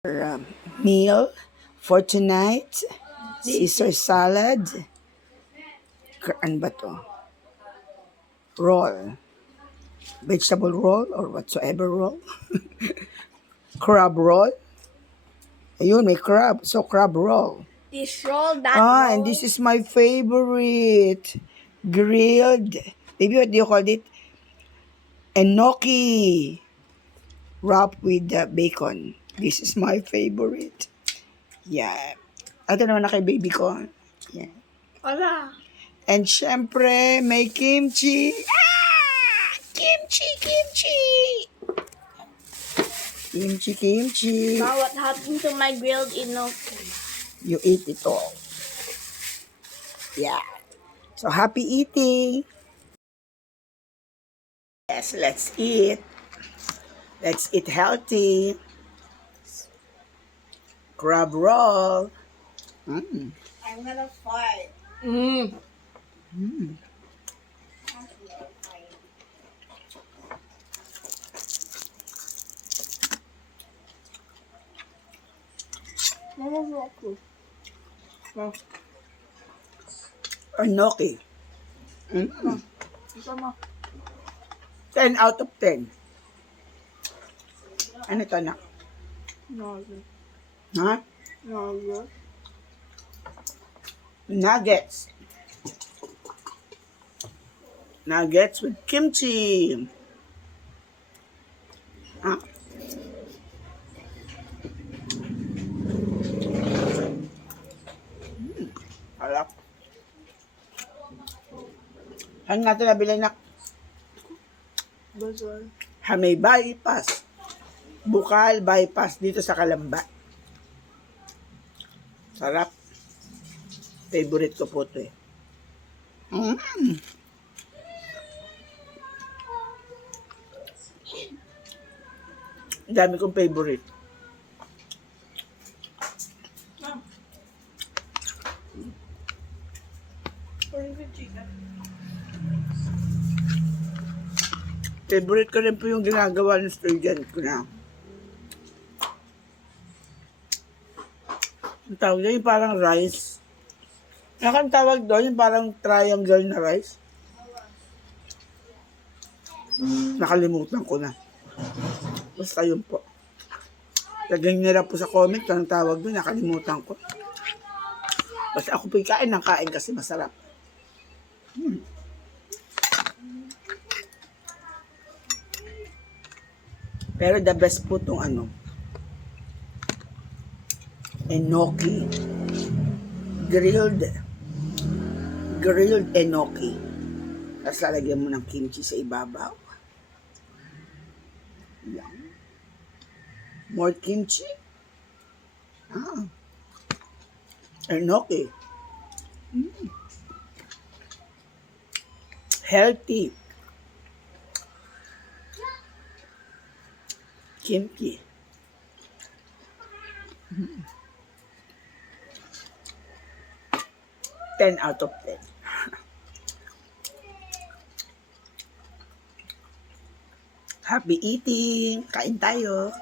Meal for tonight. Caesar salad. Ano ba to? Roll. Vegetable roll or whatsoever roll. Crab roll. Ayun, may crab. So, crab roll. This roll, that roll. roll. And this is my favorite. Grilled. Baby, what do you call it? Enoki. Wrapped with bacon. This is my favorite. Yeah. Ito naman na kay baby ko. Yeah. Wala. And syempre, may kimchi. Ah! Kimchi, kimchi! Kimchi, kimchi. Now what happened to my grilled enoki? You eat it all. Yeah. So, happy eating. Yes, let's eat. Let's eat healthy. Crab roll. I'm gonna fart. Mm. Enoki. 10 out of 10. Ano ito na? Ha? Nuggets. Nuggets with kimchi. Ah. Harap. Saan nga ito nabili na? Bazaar. May bypass. Bukal bypass dito sa Kalamba. Sarap. Favorite ko po ito eh. Dami kong favorite. Favorite ko rin po yung ginagawa ng student ko na. Ang tawag doon, yung parang rice. Ang tawag doon, yung parang triangle na rice. Nakalimutan ko na. Basta yun po. Lagyan nyo na po sa comment kung anong tawag doon, nakalimutan ko. Basta ako po kain ng kain kasi masarap. Pero the best po itong ano, enoki. Grilled enoki. Tapos lalagyan mo ng kimchi sa ibabaw. Yan. More kimchi. Enoki. Healthy. Kimchi. 10 out of 10. Happy eating! Kain tayo!